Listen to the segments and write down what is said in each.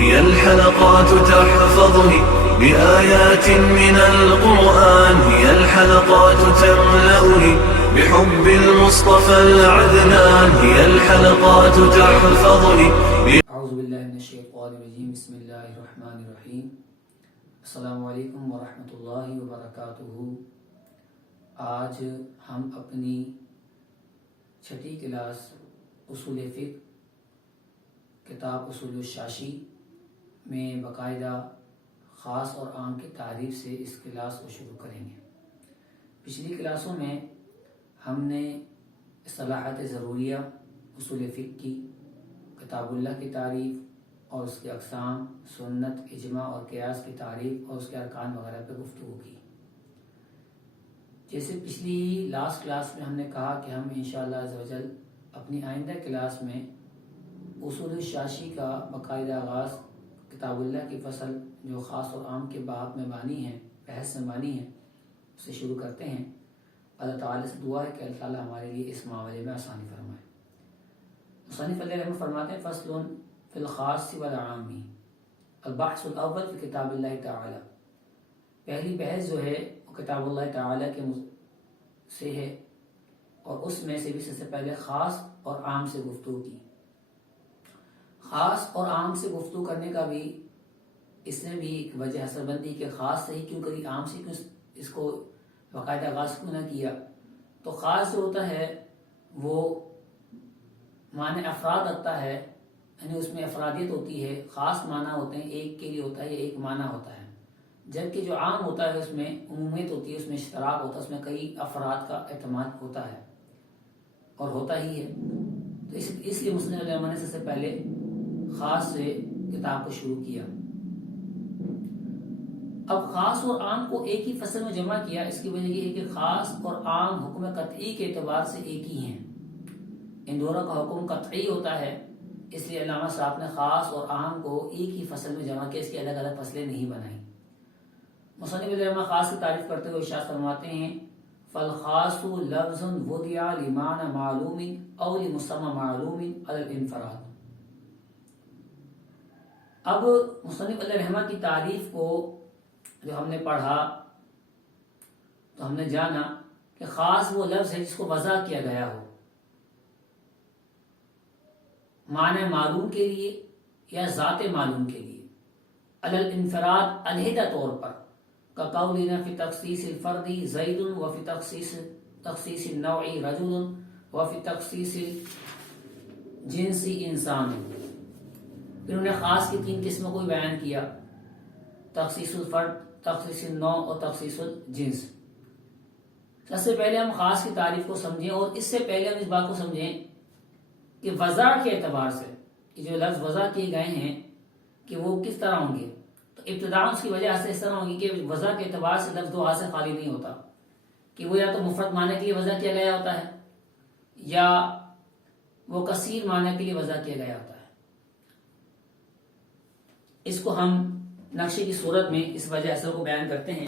هي الحلقات تحفظني بآيات من القرآن، هي الحلقات تملأني بحب المصطفى العدنان، هي الحلقات تحفظني. اعوذ باللہ من الشیطان الرجیم، بسم اللہ الرحمن الرحیم۔ السلام علیکم ورحمۃ اللہ وبرکاتہ۔ آج ہم اپنی چھٹی کلاس اصول فقہ کتاب اصول الشاشی میں باقاعدہ خاص اور عام کی تعریف سے اس کلاس کو شروع کریں گے۔ پچھلی کلاسوں میں ہم نے اصطلاحات ضروریہ اصول فقہ کی، کتاب اللہ کی تعریف اور اس کے اقسام، سنت، اجماع اور قیاس کی تعریف اور اس کے ارکان وغیرہ پہ گفتگو کی۔ جیسے پچھلی لاسٹ کلاس میں ہم نے کہا کہ ہم انشاءاللہ عز و جل اپنی آئندہ کلاس میں اصول الشاشی کا باقاعدہ آغاز کتاب اللہ کی فصل جو خاص اور عام کے باب میں معنی ہے، بحث میں معنی ہے، اسے شروع کرتے ہیں۔ اللہ تعالیٰ سے دعا ہے کہ اللہ تعالیٰ ہمارے لیے اس معاملے میں آسانی فرمائے۔ مصنف علیہ رحمہ فرماتے ہیں فصل فی الخاص والعام، البحث الاول فی کتاب اللہ تعالی۔ پہلی بحث جو ہے وہ کتاب اللہ تعالی کے سے ہے اور اس میں سے بھی سب سے پہلے خاص اور عام سے گفتگو کی۔ خاص اور عام سے گفتگو کرنے کا بھی اس نے بھی ایک وجہ حسر بندی کہ خاص سے ہی کیوں کری، عام سے کیوں اس کو باقاعدہ آغاز کیوں نہ کیا۔ تو خاص جو ہوتا ہے وہ معنی افراد رکھتا ہے، یعنی اس میں افرادیت ہوتی ہے، خاص معنی ہوتے ہیں، ایک کے لیے ہوتا ہے، ایک معنی ہوتا ہے۔ جبکہ جو عام ہوتا ہے اس میں عمومیت ہوتی ہے، اس میں اشتراک ہوتا ہے، اس میں کئی افراد کا اعتماد ہوتا ہے اور ہوتا ہی ہے۔ تو اس لیے مصنف علیہ نے سب سے پہلے خاص سے کتاب کو شروع کیا۔ اب خاص اور عام کو ایک ہی فصل میں جمع کیا، اس کی وجہ یہ ہے کہ خاص اور عام حکم قطعی کے اعتبار سے ایک ہی ہیں، ان دونوں کا حکم قطعی ہوتا ہے، اس لیے علامہ صاحب نے خاص اور عام کو ایک ہی فصل میں جمع کیا، اس کی الگ الگ فصلیں نہیں بنائیں۔ مصنف علیہ خاص کی تعریف کرتے ہوئے ارشاد فرماتے ہیں فالخاص لفظ وضع لمعنى معلوم او لمسمى معلوم على الانفراد۔ اب مصنف علیہ رحمہ کی تعریف کو جو ہم نے پڑھا تو ہم نے جانا کہ خاص وہ لفظ ہے جس کو وضع کیا گیا ہو معنی معلوم کے لیے یا ذات معلوم کے لیے، علی الانفراد علیحدہ طور پر، کا قولنا فی تخصیص الفردی زید و فی تخصیص النوعی رجل و فی تخصیص الجنسی انسان۔ پھر انہوں نے خاص کی تین قسموں کو بیان کیا، تخصیص الفرد، تخصیص النوع اور تخصیص الجنس۔ سب سے پہلے ہم خاص کی تعریف کو سمجھیں اور اس سے پہلے ہم اس بات کو سمجھیں کہ وضع کے اعتبار سے کہ جو لفظ وضع کیے گئے ہیں کہ وہ کس طرح ہوں گے۔ تو ابتداء اس کی وجہ سے اس طرح ہوگی کہ وضع کے اعتبار سے لفظ دو ہاتھ سے خالی نہیں ہوتا، کہ وہ یا تو مفرد معنی کے لیے وضع کیا گیا ہوتا ہے یا وہ کثیر معنی کے لیے وضع کیا گیا ہوتا ہے۔ اس کو ہم نقشے کی صورت میں اس وجہ اثر کو بیان کرتے ہیں۔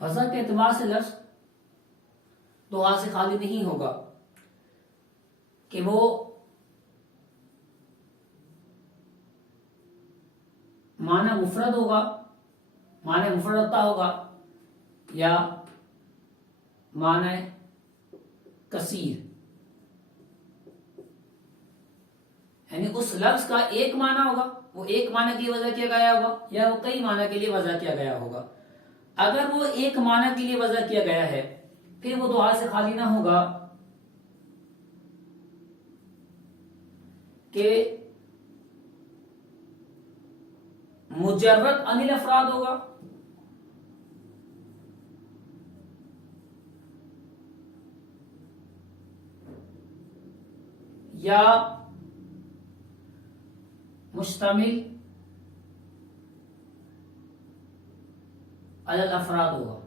وضع کے اعتبار سے لفظ دو ہاتھ سے خالی نہیں ہوگا کہ وہ معنی مفرد ہوگا، معنی مفرد رکھتا ہوگا یا معنی کثیر، یعنی اس لفظ کا ایک معنی ہوگا، وہ ایک معنی کے لیے وضع کیا گیا ہوگا یا وہ کئی معنی کے لیے وضع کیا گیا ہوگا۔ اگر وہ ایک معنی کے لیے وضع کیا گیا ہے پھر وہ دو ہاتھ سے خالی نہ ہوگا کہ مجرد عن الافراد ہوگا یا مشتمل علی الافراد ہوگا.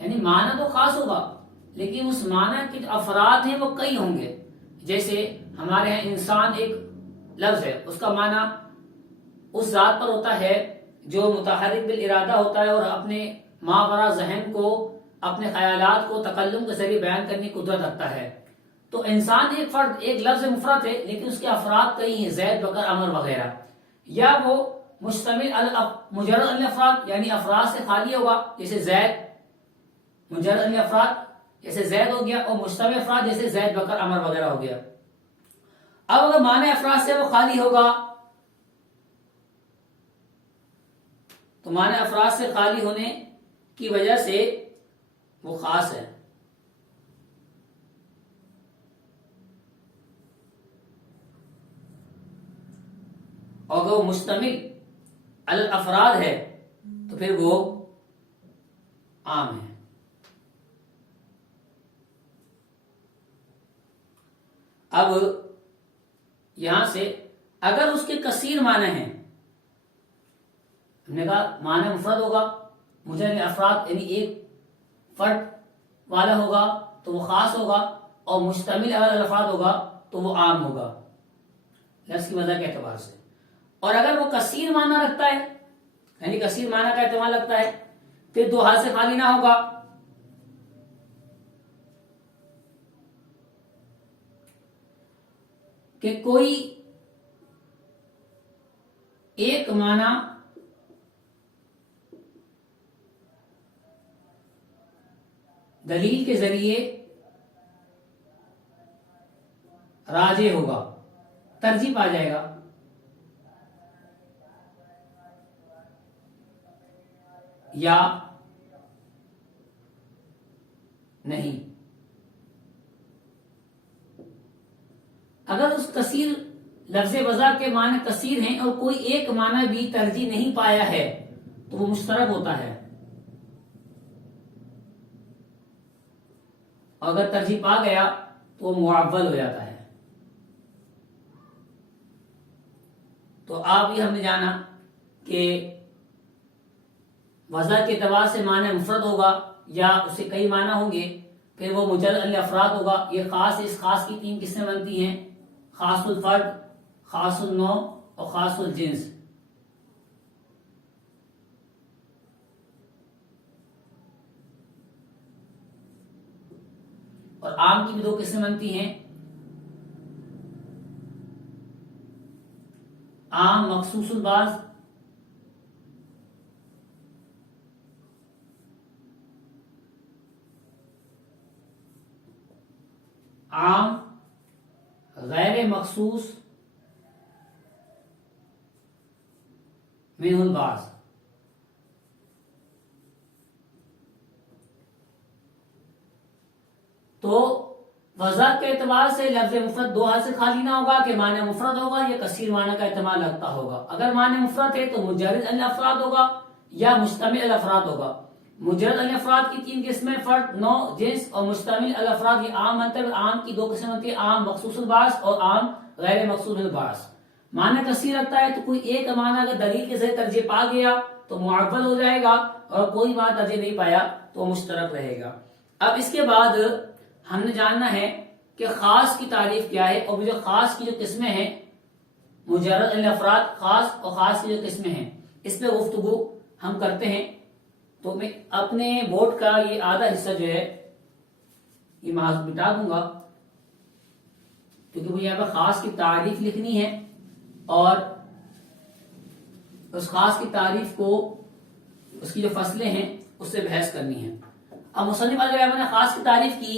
یعنی معنی تو خاص ہوگا لیکن اس معنی کے جو افراد ہیں وہ کئی ہوں گے. جیسے ہمارے یہاں انسان ایک لفظ ہے، اس کا معنی اس ذات پر ہوتا ہے جو متحرک بالارادہ ہوتا ہے اور اپنے ماوراء ذہن کو، اپنے خیالات کو تکلم کے ذریعے بیان کرنے کی قدرت رکھتا ہے. تو انسان ایک فرد، ایک لفظ مفرد ہے لیکن اس کے افراد کئی ہیں، زید، بکر، عمر وغیرہ. یا وہ مشتمل مجرد الافراد یعنی افراد سے خالی ہوگا جیسے زید، مجرد الافراد جیسے زید ہو گیا، اور مشتمل افراد جیسے زید، بکر، عمر وغیرہ ہو گیا. اب اگر معنی افراد سے وہ خالی ہوگا تو معنی افراد سے خالی ہونے کی وجہ سے وہ خاص ہے. اور اگر وہ مشتمل الافراد ہے تو پھر وہ عام ہے. اب یہاں سے اگر اس کے کثیر معنی ہیں، ہم نے کہا معنی مفرد ہوگا، مجرد افراد یعنی ایک فرد والا ہوگا تو وہ خاص ہوگا، اور مشتمل الافراد ہوگا تو وہ عام ہوگا لفظ کی وضع کے اعتبار سے. اور اگر وہ کثیر معنی رکھتا ہے یعنی کثیر معنی کا احتمال رکھتا ہے پھر دو حال سے خالی نہ ہوگا. کہ کوئی ایک معنی دلیل کے ذریعے راجح ہوگا، ترجیح پا جائے گا، یا نہیں. اگر اس کثیر لفظ وضع کے معنی کثیر ہیں اور کوئی ایک معنی بھی ترجیح نہیں پایا ہے تو وہ مشترک ہوتا ہے. اگر ترجیح پا گیا تو وہ معول ہو جاتا ہے. تو آپ یہ ہم نے جانا کہ وضع کے اعتبار سے معنی مفرد ہوگا یا اس سے کئی معنی ہوں گے، پھر وہ مجرد الافراد ہوگا. یہ خاص، اس خاص کی تین قسمیں بنتی ہیں: خاص الفرد، خاص النوع اور خاص الجنس. اور عام کی بھی دو قسمیں بنتی ہیں: عام مخصوص البعض عام غیر مخصوص منہ البعض. تو وضع کے اعتبار سے لفظ مفرد دو حال سے خالی نہ ہوگا کہ معنی مفرد ہوگا یا کثیر معنی کا احتمال رکھتا ہوگا. اگر معنی مفرد ہے تو مجرد الافراد ہوگا یا مشتمل الافراد ہوگا. مجرد الافراد کی تین قسمیں: فرد، نوع، جنس. اور مشتمل الافراد یہ عام بنتے ہیں. عام کی دو قسمیں ہوتی ہیں: عام مخصوص البعض اور عام غیر مخصوص البعض. معنی کثیر رکھتا ہے تو کوئی ایک معنی اگر دلیل کے ذریعے ترجیح پا گیا تو معول ہو جائے گا، اور کوئی معنی ترجیح نہیں پایا تو مشترک رہے گا. اب اس کے بعد ہم نے جاننا ہے کہ خاص کی تعریف کیا ہے، اور جو خاص کی جو قسمیں ہیں، مجرد الافراد، خاص اور خاص کی جو قسمیں ہیں، اس پہ گفتگو ہم کرتے ہیں. تو میں اپنے بورڈ کا یہ آدھا حصہ جو ہے یہ محض مٹا دوں گا کیونکہ مجھے یہاں پہ خاص کی تعریف لکھنی ہے اور اس خاص کی تعریف کو، اس کی جو فصلیں ہیں اس سے بحث کرنی ہے. اب مصنف اگر نے خاص کی تعریف کی: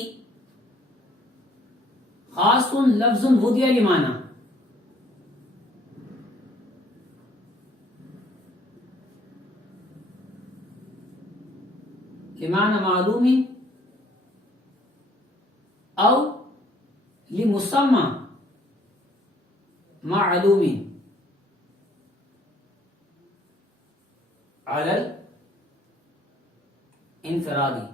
خاص لفظ وضع لمعنی، لمعنی معلوم او لمسمى معلوم على الانفرادی.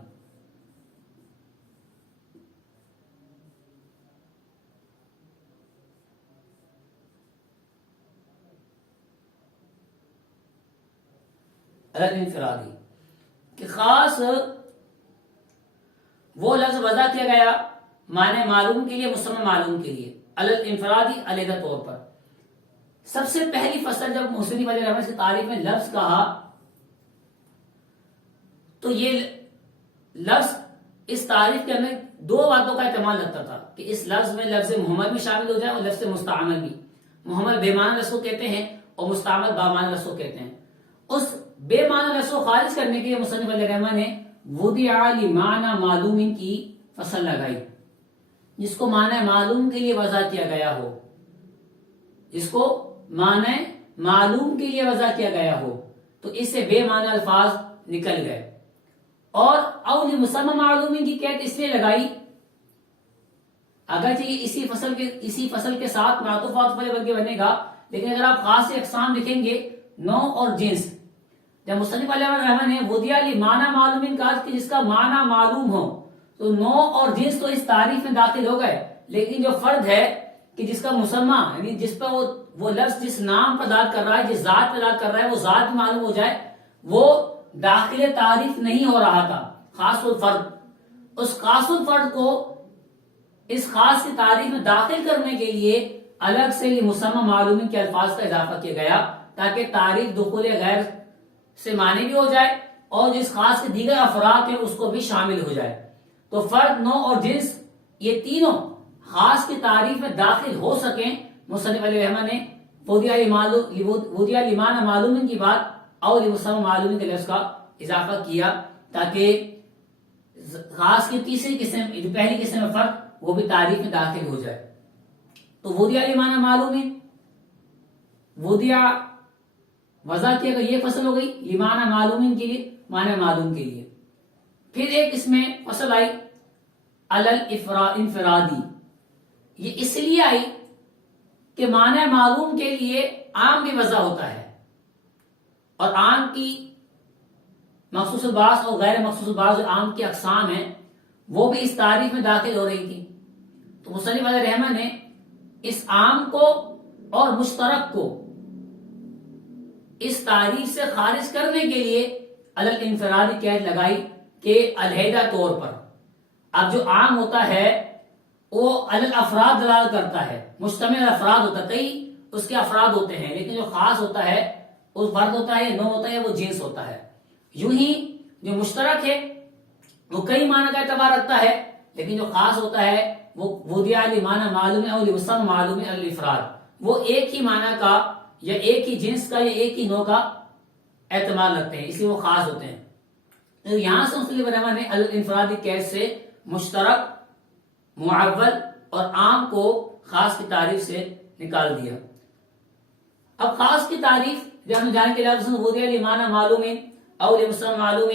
الانفرادی کہ خاص وہ لفظ وضع کیا گیا معنی معلوم کے لیے، مسمى معلوم کے لیے، الانفرادی علیحدہ طور پر۔ سب سے پہلی فصل جب مصنف علیہ رحمۃ سے تعریف میں لفظ کہا تو یہ لفظ اس تعریف کے اندر دو باتوں کا احتمال رکھتا تھا کہ اس لفظ میں لفظ محمد بھی شامل ہو جائے اور لفظ مستعمل بھی۔ محمد بے معنی لفظ کو کہتے ہیں اور مستعمل با معنی لفظ کو کہتے ہیں۔ اس بے معنی لفظ کو خارج کرنے کے لیے مصنف علیہ رحمۃ نے وضع لمعنی معلوم کی فصل لگائی، جس کو معنی معلوم کے لیے وضع کیا گیا ہو، جس کو معنی معلوم کے لیے وضع کیا گیا ہو، تو اس سے بے معنی الفاظ نکل گئے۔ اور اول مسمى معلوم کی قید اس لیے لگائی اگرچہ یہ اسی فصل کے ساتھ معطوفات بن کے بنے گا، لیکن اگر آپ خاص اقسام لکھیں گے نوع اور جنس، جب مصنف علیہ الرحمن نے وضع لمعنی معلوم کہا کہ جس کا معنی معلوم ہو، تو نوع اور جنس تو اس تعریف میں داخل ہو گئے، لیکن جو فرد ہے کہ جس کا مسمى یعنی جس پر وہ لفظ جس نام پر دال کر رہا ہے، جس ذات پر دال کر رہا ہے، وہ ذات معلوم ہو جائے، وہ داخل تعریف نہیں ہو رہا تھا۔ خاص الفرد، اس خاص الفرد کو اس خاص کی تعریف میں داخل کرنے کے لیے الگ سے یہ مسمى معلوم کے الفاظ کا اضافہ کیا گیا تاکہ تعریف دخول غیر سے معنی بھی ہو جائے اور جس خاص کے دیگر افراد ہیں اس کو بھی شامل ہو جائے۔ تو فرد، نوع اور جنس یہ تینوں خاص کی تعریف میں داخل ہو سکیں، مصنف علیہ الرحمۃ نے وضع لمعنی معلوم کی بات اور مسمى معلوم کے لفظ کا اضافہ کیا تاکہ خاص کی تیسری قسم جو پہلی قسم ہے فرد وہ بھی تعریف میں داخل ہو جائے۔ تو وضع لمعنی معلوم، وضع کیا گیا، یہ فصل ہو گئی لمعنی معلوم کے لیے، معنی معلوم کے لیے۔ پھر ایک اس میں فصل آئی الانفرادی، یہ اس لیے آئی کہ معنی معلوم کے لیے عام بھی وضع ہوتا ہے اور عام کی مخصوص الباس اور غیر مخصوص الباس جو عام کی اقسام ہیں وہ بھی اس تعریف میں داخل ہو رہی تھی۔ تو مصنف علیہ الرحمۃ نے اس عام کو اور مشترک کو اس تعریف سے خارج کرنے کے لیے الانفرادی قید لگائی کہ علیحدہ طور پر۔ اب جو عام ہوتا ہے وہ الافراد دلالت کرتا ہے، مشتمل افراد ہوتا ہے، کئی اس کے افراد ہوتے ہیں، لیکن جو خاص ہوتا ہے وہ فرد ہوتا ہے، نوع ہوتا ہے، وہ جنس ہوتا ہے۔ یوں ہی جو مشترک ہے وہ کئی معنی کا اعتبار رکھتا ہے، لیکن جو خاص ہوتا ہے وہ وضع لمعنی معلوم اور مسمى معلوم الافراد، وہ ایک ہی معنی کا یا ایک ہی جنس کا یا ایک ہی نوع کا اعتبار رکھتے ہیں، اس لیے وہ خاص ہوتے ہیں۔ تو یہاں سے مصنف الرحمن نے الانفرادی قید سے مشترک، معول اور عام کو خاص کی تعریف سے نکال دیا۔ اب خاص کی تعریف جب ہم جانیں کہ وضع لمعنی معلوم او لمسمى معلوم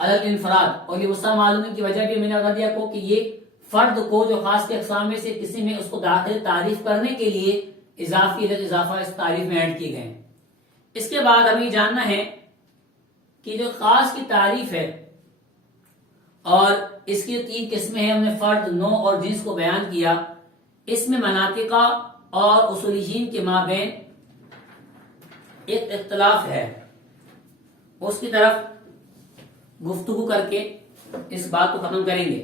الانفراد اور لمسمى معلوم کی وجہ بھی میں نے بتا دیا کو کہ یہ فرد کو جو خاص کے اقسام میں سے کسی میں اس کو داخل تعریف کرنے کے لیے اضافہ اس تعریف میں ایڈ کیے گئے۔ اس کے بعد ہمیں جاننا ہے کہ جو خاص کی تعریف ہے اور اس کی تین قسمیں ہیں، ہم نے فرد، نوع اور جنس کو بیان کیا۔ اس میں مناطقہ اور اصولیین کے مابین ایک اختلاف ہے، اس کی طرف گفتگو کر کے اس بات کو ختم کریں گے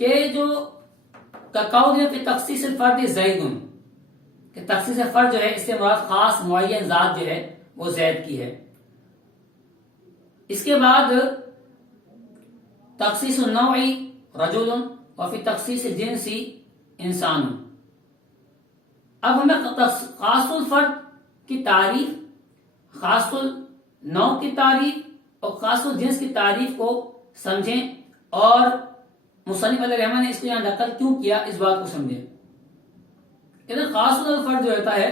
کہ جو قول فی تخصیص الفرد زید، کہ تخصیص فرد جو ہے اس سے مراد خاص معین ذات جو ہے وہ زید کی ہے۔ اس کے بعد تخصیص النوع رجل وفی تخصیص الجنس انسان۔ اب ہمیں خاص الفرد کی تعریف، خاص النوع کی تعریف اور خاص الجنس کی تعریف کو سمجھیں، اور مصنف علیہ الرحمن نے اس کو یہاں نقل کیوں کیا اس بات کو سمجھیں۔ ادھر خاص الفرد جو ہوتا ہے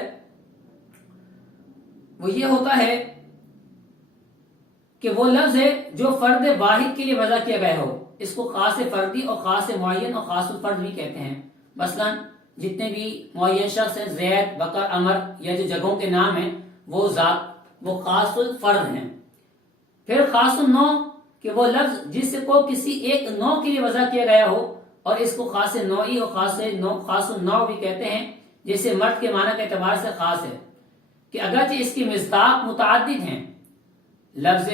وہ یہ ہوتا ہے کہ وہ لفظ ہے جو فرد واحد کے لیے وضع کیا گیا ہو، اس کو خاص فردی اور خاص معین اور خاص الفرد بھی کہتے ہیں۔ مثلا جتنے بھی معین شخص ہیں، زید، بکر، عمر، یا جو جگہوں کے نام ہیں وہ خاص الفرد ہیں۔ پھر خاص النوع کہ وہ لفظ جس کو کسی ایک نوع کے لیے وضع کیا گیا ہو، اور اس کو خاص نوعی اور خاص النوع بھی کہتے ہیں، جیسے مرد کے معنی کے اعتبار سے خاص ہے کہ اگرچہ اس کی مصداق متعدد ہیں، لفظ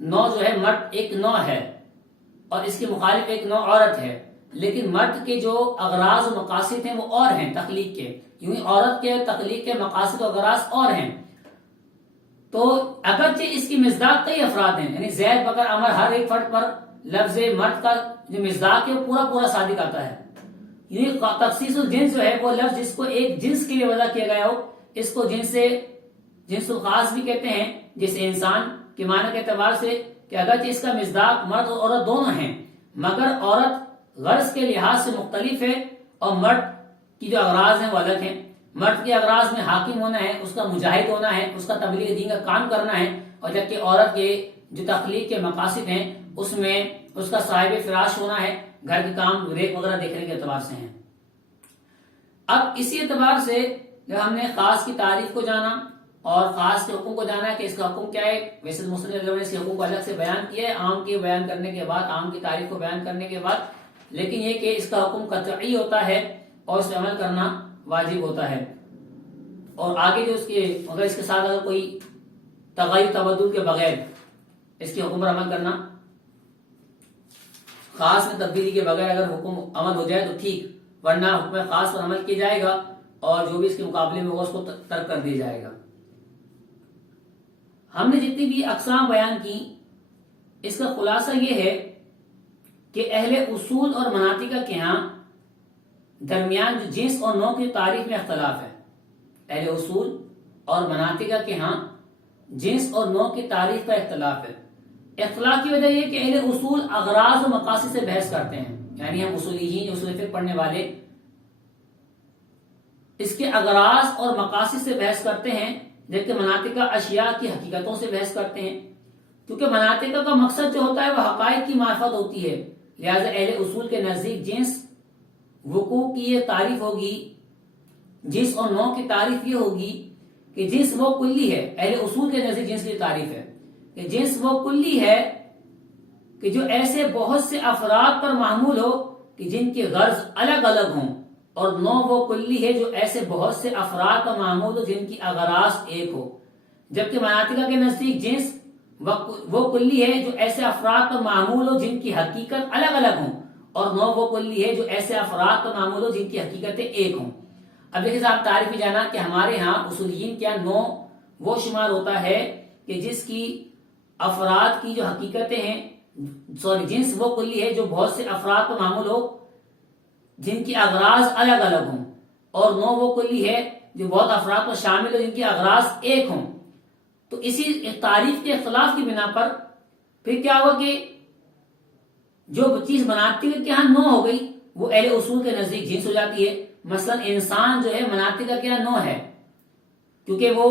نوع جو ہے مرد ایک نوع ہے اور اس کے مخالف ایک نوع عورت ہے، لیکن مرد کے جو اغراض و مقاصد ہیں وہ اور ہیں تخلیق کے، یوں ہی عورت کے تخلیق کے مقاصد و اغراض اور ہیں۔ تو اگرچہ اس کی مصداق کئی افراد ہیں، یعنی زید بکر عمر ہر ایک فرد پر لفظ مرد کا جو مصداق ہے وہ پورا پورا صادق آتا ہے، یوں ہی تخصیص الجنس جو ہے وہ لفظ جس کو ایک جنس کے لیے وضع کیا گیا ہو اس کو جنس الخاص بھی کہتے ہیں، جیسے انسان کے معنی کے اعتبار سے کہ اگرچہ اس کا مصداق مرد اور عورت دونوں ہیں مگر عورت غرض کے لحاظ سے مختلف ہے اور مرد کی جو اغراض ہیں وہ الگ ہیں۔ مرد کے اغراض میں حاکم ہونا ہے، اس کا مجاہد ہونا ہے، اس کا تبلیغ دین کا کام کرنا ہے، اور جبکہ عورت کے جو تخلیق کے مقاصد ہیں اس میں اس کا صاحب فراش ہونا ہے، گھر کے کام ریک وغیرہ دیکھنے کے اعتبار سے ہیں۔ اب اسی اعتبار سے جب ہم نے خاص کی تعریف کو جانا اور خاص کے حکم کو جانا کہ اس کا حکم کیا ہے، ویسے مصنف نے اس کے حکم کو الگ سے بیان کیا ہے عام کے بیان کرنے کے بعد، عام کی تعریف کو بیان کرنے کے بعد، لیکن یہ کہ اس کا حکم قطعی ہوتا ہے اور اس پہ عمل کرنا واجب ہوتا ہے، اور آگے جو اس کے ساتھ اگر کوئی تغیر تبدل کے بغیر اس کے حکم پر عمل کرنا، خاص میں تبدیلی کے بغیر اگر حکم عمل ہو جائے تو ٹھیک، ورنہ حکم خاص پر عمل کیا جائے گا اور جو بھی اس کے مقابلے میں ہوگا اس کو ترک کر دیا جائے گا۔ ہم نے جتنی بھی اقسام بیان کی اس کا خلاصہ یہ ہے کہ اہل اصول اور مناطق کے ہاں درمیان جو جنس اور نوع کی تعریف میں اختلاف ہے، اہل اصول اور مناطق کے ہاں جنس اور نوع کی تعریف کا اختلاف ہے۔ اختلاف کی وجہ یہ کہ اہل اصول اغراض و مقاصد سے بحث کرتے ہیں، یعنی ہم اصولیین اصول فقہ پڑھنے والے اس کے اغراض اور مقاصد سے بحث کرتے ہیں، جبکہ مناطق اشیاء کی حقیقتوں سے بحث کرتے ہیں، کیونکہ مناطق کا مقصد جو ہوتا ہے وہ حقائق کی معرفت ہوتی ہے، لہذا اہل اصول کے نزدیک جنس وقوع کی یہ تعریف ہوگی، جنس اور نوع کی تعریف یہ ہوگی کہ جنس وہ کلی ہے، اہل اصول کے نزدیک جنس کی تعریف ہے کہ جنس وہ کلی ہے کہ جو ایسے بہت سے افراد پر معمول ہو کہ جن کی غرض الگ الگ ہوں، اور نوع وہ کلی ہے جو ایسے بہت سے افراد پر معمول ہو جن کی اغراض ایک ہو، جبکہ مناطق کے نزدیک جنس وہ کلی ہے جو ایسے افراد پر معمول ہو جن کی حقیقت الگ الگ ہوں، اور نوع وہ کلی ہے جو ایسے افراد پر معمول ہو جن کی حقیقتیں ایک ہوں۔ اب دیکھیں صاحب تعریف میں جانا کہ ہمارے ہاں اصولیین کیا نوع وہ شمار ہوتا ہے کہ جس کی افراد کی جو حقیقتیں ہیں، جنس وہ کلی ہے جو بہت سے افراد پر معمول ہو جن کی اغراض الگ الگ ہوں، اور نوع وہ کلی ہے جو بہت افراد پر شامل ہو جن کی اغراض ایک ہوں۔ تو اسی تعریف کے اختلاف کی بنا پر پھر کیا ہوا کہ جو چیز مناطق کے ہاں نوع ہو گئی وہ اہل اصول کے نزدیک جنس ہو جاتی ہے۔ مثلا انسان جو ہے مناطق کا نوع ہے، کیونکہ وہ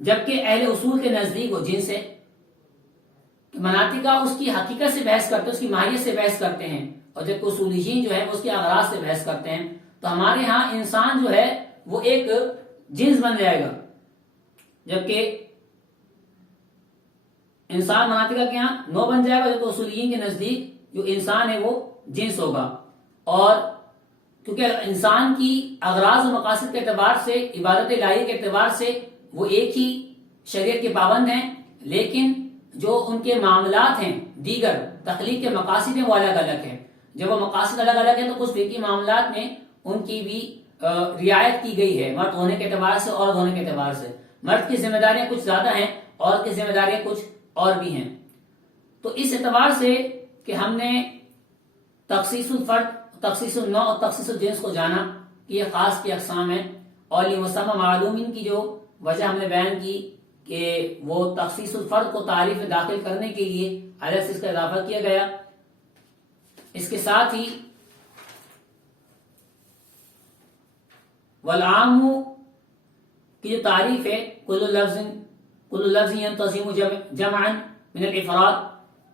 جبکہ اہل اصول کے نزدیک وہ جنس ہے، مناطق اس کی حقیقت سے بحث کرتے ہیں، اس کی ماہیت سے بحث کرتے ہیں، اور جبکہ اصولیین جو ہے اس کے اغراض سے بحث کرتے ہیں۔ تو ہمارے ہاں انسان جو ہے وہ ایک جنس بن جائے گا، جبکہ انسان مناطق کے یہاں نوع بن جائے گا، جبکہ اصولیین کے نزدیک جو انسان ہے وہ جنس ہوگا۔ اور کیونکہ انسان کی اغراض و مقاصد کے اعتبار سے، عبادت الہی کے اعتبار سے وہ ایک ہی شریعت کے پابند ہیں، لیکن جو ان کے معاملات ہیں دیگر تخلیق کے مقاصد ہیں وہ الگ الگ ہیں۔ جب وہ مقاصد الگ الگ ہیں تو کچھ فقہی معاملات میں ان کی بھی رعایت کی گئی ہے، مرد ہونے کے اعتبار سے، عورت ہونے کے اعتبار سے۔ مرد کی ذمہ داریاں کچھ زیادہ ہیں، عورت کی ذمہ داریاں کچھ اور بھی ہیں۔ تو اس اعتبار سے کہ ہم نے تخصیص الفرد، تخصیص النوع اور تخصیص الجنس کو جانا کہ یہ خاص کی اقسام ہیں، اور یہ مسمى معلومین کی جو وجہ ہم نے بیان کی کہ وہ تخصیص الفرد کو تعریف میں داخل کرنے کے لیے الگ سے اس کا اضافہ کیا گیا۔ اس کے ساتھ ہی والعام کی جو تعریف ہے کل لفظ ينتظم جمعا من الافراد،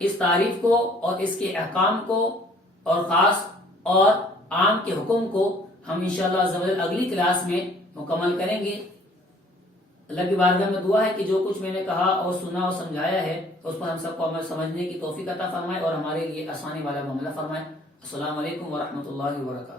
اس تعریف کو اور اس کے احکام کو اور خاص اور عام کے حکم کو ہم انشاءاللہ عز و جل اگلی کلاس میں مکمل کریں گے۔ اللہ کی بارگاہ میں دعا ہے کہ جو کچھ میں نے کہا اور سنا اور سمجھایا ہے اس پر ہم سب کو عمل سمجھنے کی توفیق عطا فرمائے اور ہمارے لیے آسانی والا معاملہ فرمائے۔ السلام علیکم ورحمۃ اللہ وبرکاتہ۔